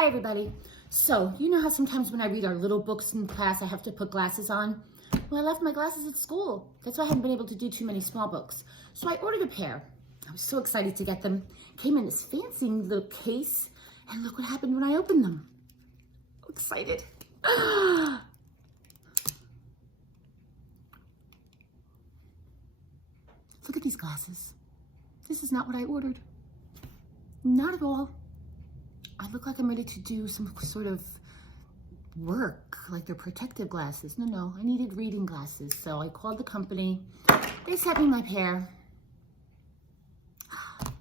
Hi, everybody. So, you know how sometimes when I read our little books in class, I have to put glasses on? Well, I left my glasses at school. That's why I haven't been able to do too many small books. So I ordered a pair. I was so excited to get them. Came in this fancy little case, and look what happened when I opened them. Excited. Look at these glasses. This is not what I ordered. Not at all. I look like I'm ready to do some sort of work, like they're protective glasses. No, I needed reading glasses. So I called the company. They sent me my pair.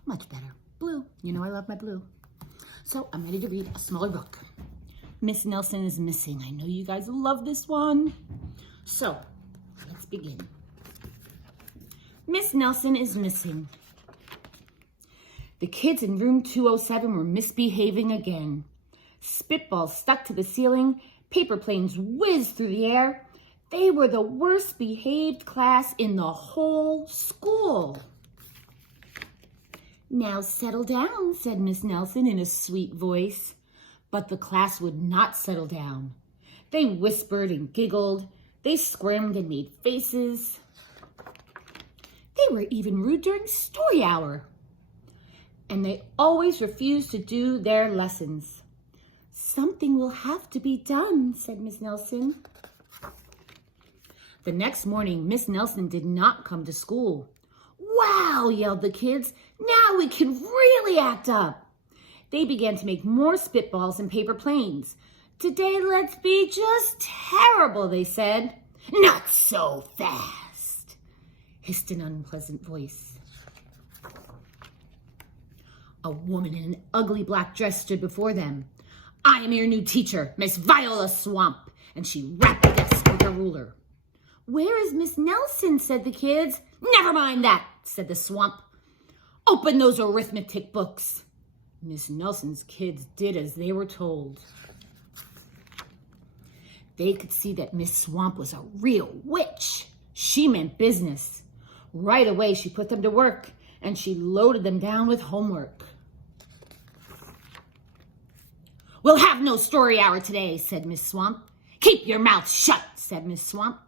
Much better. Blue. You know I love my blue. So I'm ready to read a smaller book. Miss Nelson is Missing. I know you guys love this one. So let's begin. Miss Nelson is missing. The kids in room 207 were misbehaving again. Spitballs stuck to the ceiling, paper planes whizzed through the air. They were the worst behaved class in the whole school. Now settle down, said Miss Nelson in a sweet voice. But the class would not settle down. They whispered and giggled. They squirmed and made faces. They were even rude during story hour. And they always refused to do their lessons. Something will have to be done, said Miss Nelson. The next morning, Miss Nelson did not come to school. Wow, yelled the kids. Now we can really act up. They began to make more spitballs and paper planes. Today, let's be just terrible, they said. Not so fast, hissed an unpleasant voice. A woman in an ugly black dress stood before them. I am your new teacher, Miss Viola Swamp, and she rapped the desk with her ruler. Where is Miss Nelson, said the kids. Never mind that, said the Swamp. Open those arithmetic books. Miss Nelson's kids did as they were told. They could see that Miss Swamp was a real witch. She meant business. Right away, she put them to work, and she loaded them down with homework. We'll have no story hour today, said Miss Swamp. Keep your mouth shut, said Miss Swamp.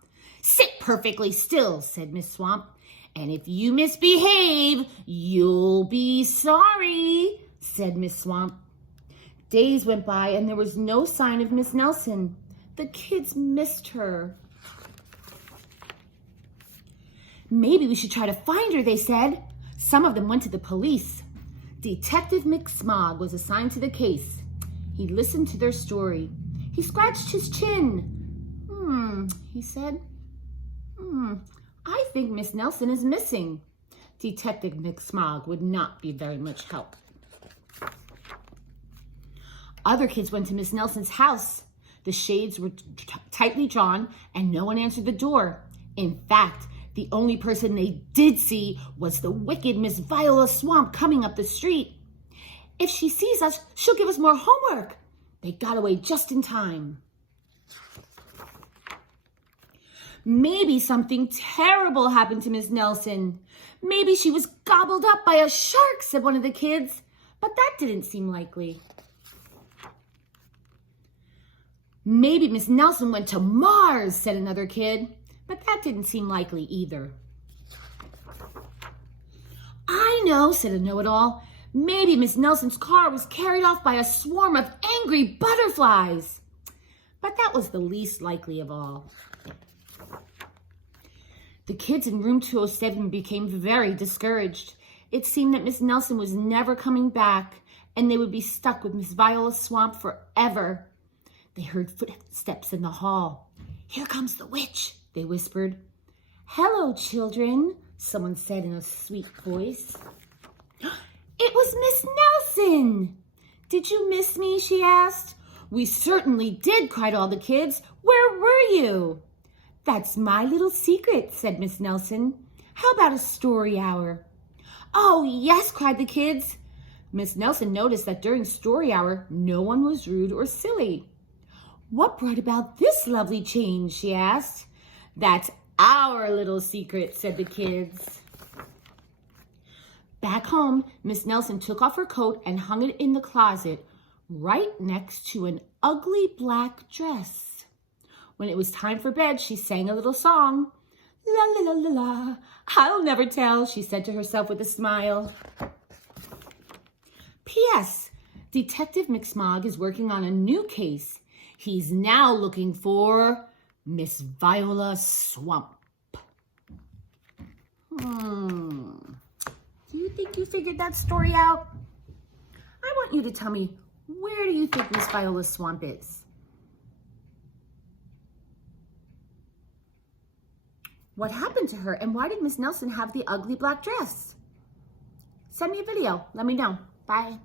Sit perfectly still, said Miss Swamp. And if you misbehave, you'll be sorry, said Miss Swamp. Days went by and there was no sign of Miss Nelson. The kids missed her. Maybe we should try to find her, they said. Some of them went to the police. Detective McSmog was assigned to the case. He listened to their story. He scratched his chin. He said. I think Miss Nelson is missing. Detective McSmog would not be very much help. Other kids went to Miss Nelson's house. The shades were tightly drawn and no one answered the door. In fact, the only person they did see was the wicked Miss Viola Swamp coming up the street. If she sees us, she'll give us more homework. They got away just in time. Maybe something terrible happened to Miss Nelson. Maybe she was gobbled up by a shark, said one of the kids. But that didn't seem likely. Maybe Miss Nelson went to Mars, said another kid. But that didn't seem likely either. I know, said a know-it-all. Maybe Miss Nelson's car was carried off by a swarm of angry butterflies. But that was the least likely of all. The kids in room 207 became very discouraged. It seemed that Miss Nelson was never coming back, and they would be stuck with Miss Viola Swamp forever. They heard footsteps in the hall. Here comes the witch, they whispered. Hello, children, someone said in a sweet voice. It was Miss Nelson. Did you miss me, she asked. We certainly did, cried all the kids. Where were you? That's my little secret, said Miss Nelson. How about a story hour? Oh, yes, cried the kids. Miss Nelson noticed that during story hour, no one was rude or silly. What brought about this lovely change, she asked. That's our little secret, said the kids. Back home, Miss Nelson took off her coat and hung it in the closet right next to an ugly black dress. When it was time for bed, she sang a little song. La la la la la, I'll never tell, she said to herself with a smile. P.S. Detective McSmog is working on a new case. He's now looking for Miss Viola Swamp. Do you think you figured that story out? I want you to tell me, where do you think Miss Viola Swamp is? What happened to her, and why did Miss Nelson have the ugly black dress? Send me a video. Let me know. Bye.